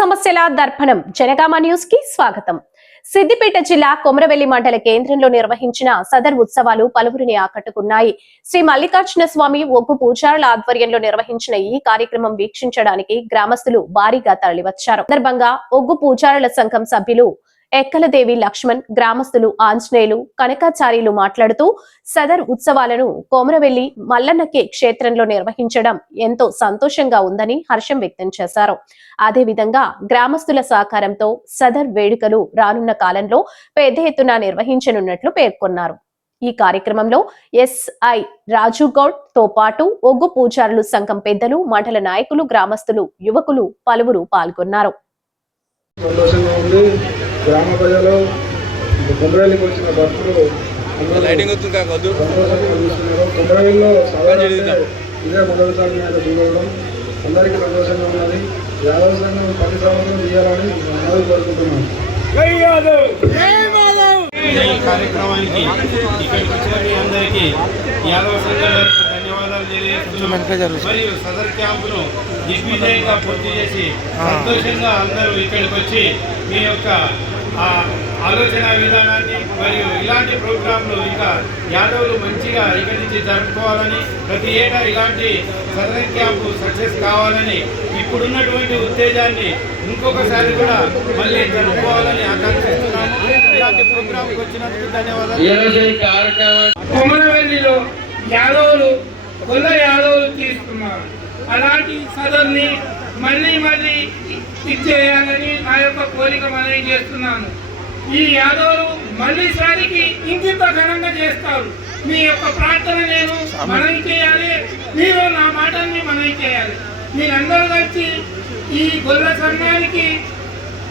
సమస్యల దర్పణం. జనగామ న్యూస్కి స్వాగతం. సిద్దిపేట జిల్లా కొమరవెల్లి మండల కేంద్రంలో నిర్వహించిన సదర్ ఉత్సవాలు పలువురిని ఆకట్టుకున్నాయి. శ్రీ మల్లికార్జున స్వామి ఒగ్గు పూజారుల ఆధ్వర్యంలో నిర్వహించిన ఈ కార్యక్రమం వీక్షించడానికి గ్రామస్తులు భారీగా తరలివచ్చారు. సందర్భంగా ఒగ్గు పూజారుల సంఘం సభ్యులు ఎక్కలదేవి లక్ష్మణ్ గ్రామస్తులు ఆంజనేయులు కనకాచార్యులు మాట్లాడుతూ సదర్ ఉత్సవాలను కోమరవెల్లి మల్లన్నకే క్షేత్రంలో నిర్వహించడం ఎంతో సంతోషంగా ఉందని హర్షం వ్యక్తం చేశారు. అదేవిధంగా గ్రామస్తుల సహకారంతో సదర్ వేడుకలు రానున్న కాలంలో పెద్ద ఎత్తున నిర్వహించనున్నట్లు పేర్కొన్నారు. ఈ కార్యక్రమంలో ఎస్ఐ రాజు గౌడ్తో పాటు ఒగ్గు పూజారులు సంఘం పెద్దలు మండల నాయకులు గ్రామస్తులు యువకులు పలువురు పాల్గొన్నారు. సంతోషంగా ఉంది. గ్రామ ప్రజలు కుమ్రవెల్లికి వచ్చిన భక్తులు లైటింగ్ వద్దు. అంటే ఇదే మొదటిసారి నేను చూడడం అందరికీ సంతోషంగా ఉన్నది. యాదవ సంఘం ప్రతి సంవత్సరం చేయాలని అందరూ కోరుకుంటున్నాను ఈ కార్యక్రమానికి ఇక్కడికి వచ్చిన మీ అందరికీ యాదవ సంఘం ధన్యవాదాలు తెలియజేస్తున్నాం. మరియు సదర్ క్యాంపును దిగ్విజయంగా పూర్తి చేసి సంతోషంగా అందరూ ఇక్కడికి వచ్చి మీ యొక్క ఆలోచన విధానాన్ని మరియు ఇలాంటి ప్రోగ్రాంలు ఇంకా యాదవులు మంచిగా ఇక్కడి నుంచి జరుపుకోవాలని ప్రతి ఏటా ఇలాంటి సదరన్ క్యాంపు సక్సెస్ కావాలని ఇప్పుడున్నటువంటి ఉత్తేజాన్ని ఇంకొకసారి కూడా మళ్ళీ జరుపుకోవాలని ఆకాంక్షిస్తున్నాము. ఇలాంటి ప్రోగ్రాంకి వచ్చినందుకు ధన్యవాదాలు. కొమరవెల్లిలో యాదవులు కుల యాదవులు తీసుకున్నారు అలాంటి సదర్ని మళ్ళీ మళ్ళీ ఇచ్చేయాలని నా యొక్క కోరిక మనవి చేస్తున్నాను. ఈ యాదవులు మళ్ళీసారికి ఇంకింత ఘనంగా చేస్తారు. మీ యొక్క ప్రార్థన నేను మనవి చేయాలి. మీరు నా మాటల్ని మనవి చేయాలి. మీరందరూ కలిసి ఈ గొల్ల సంఘానికి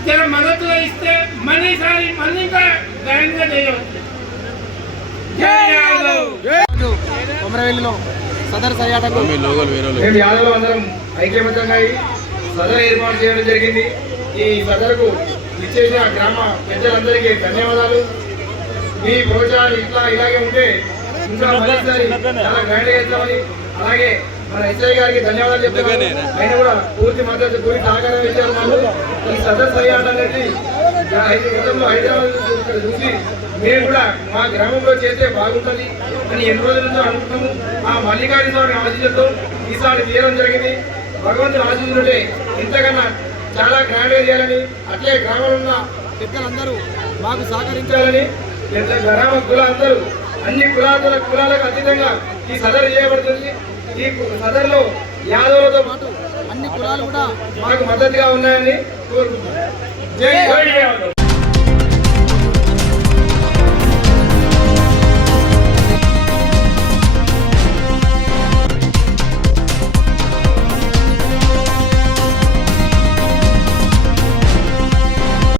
జర మద్దతుగా ఇస్తే మళ్ళీసారి మళ్ళీ ఇంకా గ్రాండ్గా చేయవచ్చు. కొమరవెల్లిలో సదర్ సర్యాటకు యాదవ్ అందరం ఐక్యమత్యంగా సదరు ఏర్పాటు చేయడం జరిగింది. ఈ సదరుకు ఇచ్చేసిన గ్రామ పెద్దలందరికీ ధన్యవాదాలు. మీ భోజనాలు ఇట్లా ఇలాగే ఉంటే ఇంకా మరోసారి చాలా గ్రాండ్ చేద్దామని అలాగే మన ఎస్ఐ గారికి ధన్యవాదాలు చెప్తున్నాను. ఆయన కూడా పూర్తి మద్దతు పూర్తి సహకారం ఇచ్చారు వాళ్ళు ఈ సదస్సు అయ్యాడనేది ఐదు గతంలో హైదరాబాద్ చూసి మేము కూడా మా గ్రామంలో చేస్తే బాగుంటుంది అని ఎన్ని రోజుల నుంచో అనుకుంటున్నాము. ఆ మల్లికార్జున స్వామి ఆశీస్సులతో ఈసారి తీయడం జరిగింది. భగవంతుని ఆశీస్సులుంటే ఇంతకన్నా చాలా గ్రాండ్గా చేయాలని అట్లే గ్రామంలో ఉన్న పెద్దలందరూ మాకు సహకరించాలని గ్రామ కులాలందరూ అన్ని కులాల కులాలకు అతీతంగా ఈ సదరు చేయబడుతుంది. ఈ సదరులో యాదవులతో పాటు అన్ని కులాలు కూడా మాకు మద్దతుగా ఉన్నాయని కోరుకుంటున్నాను జై